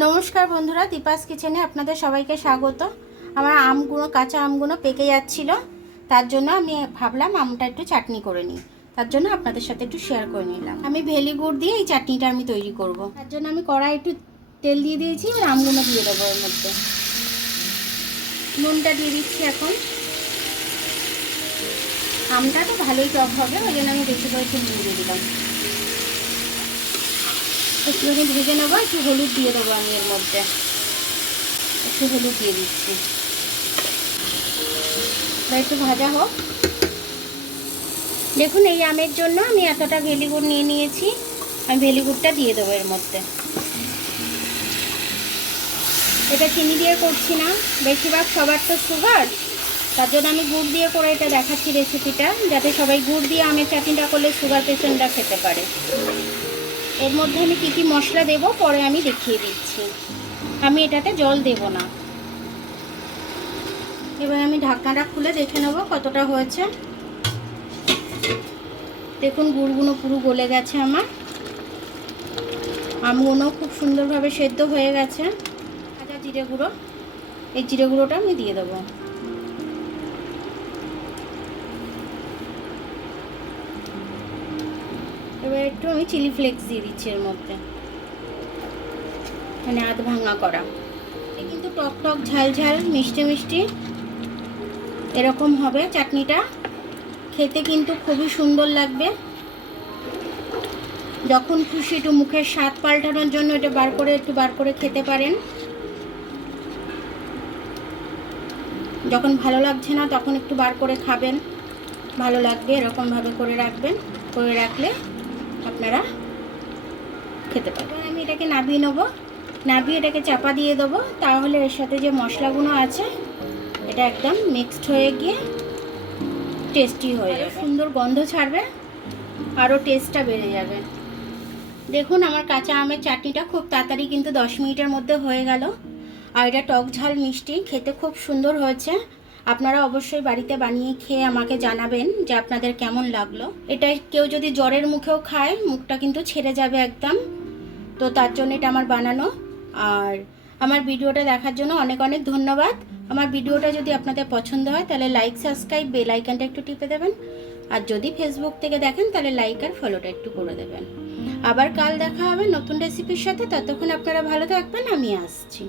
নমস্কার বন্ধুরা, দীপাস কিচেনে আপনাদের সবাইকে স্বাগত। আমার আমগুলো কাঁচা আমগুলো পেকে যাচ্ছিল, তার জন্য আমি ভাবলাম আমটা একটু চাটনি করে নিই। তার জন্য আপনাদের সাথে একটু শেয়ার করে নিলাম। আমি ভেলি গুড় দিয়ে এই চাটনিটা আমি তৈরি করব। তার জন্য আমি কড়াই একটু তেল দিয়ে দিয়েছি আর আমগুলো দিয়ে দেবো এর মধ্যে। নুনটা দিয়ে দিচ্ছি এখন। আমটা তো ভালোই টক হবে, ওই জন্য আমি বেশি করে একটু নুন দিয়ে দিলাম। একটুখানি ভেজে নেব, একটু হলুদ দিয়ে দেবো আমি এর মধ্যে। একটু হলুদ দিয়ে দিচ্ছি। একটু ভাজা হোক। দেখুন, এই আমের জন্য আমি এতটা ভেলিগুড় নিয়ে নিয়েছি। আমি ভেলিগুড়টা দিয়ে দেবো এর মধ্যে। এটা চিনি দিয়ে করছি না। বেশিরভাগ সবার তো সুগার। তার জন্য আমি গুড় দিয়ে করে এটা দেখাচ্ছি রেসিপিটা যাতে সবাই গুড় দিয়ে আমের চাটনিটা করলে সুগার পেশেন্টরা খেতে পারে। এর মধ্যে আমি কী কী মশলা দেব পরে আমি দেখিয়ে দিচ্ছি। আমি এটাতে জল দেব না। এবার আমি ঢাকনাটা খুলে দেখে নেব কতটা হয়েছে। দেখুন গুড়গুলো পুরো গলে গেছে আমার। আমগুলো খুব সুন্দরভাবে সেদ্ধ হয়ে গেছে। ভাজা জিরে গুঁড়ো। এই জিরে গুঁড়োটা আমি দিয়ে দেবো। এবার একটু আমি চিলি ফ্লেক্স দিয়ে দিচ্ছি এর মধ্যে। মানে আধ ভাঙা করা। কিন্তু টক টক, ঝাল ঝাল, মিষ্টি মিষ্টি। এরকম হবে চাটনিটা। খেতে কিন্তু খুবই সুন্দর লাগবে। যখন খুশি একটু মুখের স্বাদ পাল্টানোর জন্য এটা বার করে, একটু বার করে খেতে পারেন। যখন ভালো লাগছে না, তখন একটু বার করে খাবেন। ভালো লাগবে, এরকমভাবে করে রাখবেন। করে রাখলে আপনারা খেতে পারবেন আমি এটাকে নাবিয়ে নেব। নাবিয়ে এটাকে চাপা দিয়ে দেবো। তাহলে এর সাথে যে মশলাগুলো আছে, এটা একদম মিক্সড হয়ে গিয়ে টেস্টি হয়ে যাবে। সুন্দর গন্ধ ছাড়বে, আরও টেস্টটা বেড়ে যাবে। দেখুন, আমার কাঁচা আমের চাটনিটা খুব তাড়াতাড়ি কিন্তু দশ মিনিটের মধ্যে হয়ে গেল। আর এটা টক ঝাল মিষ্টি, খেতে খুব সুন্দর হয়েছে। আপনারা অবশ্যই বাড়িতে বানিয়ে খেয়ে আমাকে জানাবেন যে আপনাদের কেমন লাগল। এটা কেউ যদি জ্বরের মুখেও খায়, মুখটা কিন্তু ছেড়ে যাবে একদম। তো তার জন্য এটা আমার বানানো। আর আমার ভিডিওটা দেখার জন্য অনেক অনেক ধন্যবাদ। আমার ভিডিওটা যদি আপনাদের পছন্দ হয়, তাহলে লাইক সাবস্ক্রাইব বেল আইকনটা একটু টিপে দেবেন। আর যদি ফেসবুক থেকে দেখেন, তাহলে লাইক আর ফলোটা একটু করে দেবেন। আবার কাল দেখা হবে নতুন রেসিপির সাথে। ততক্ষণ আপনারা ভালো থাকবেন, আমি আসছি।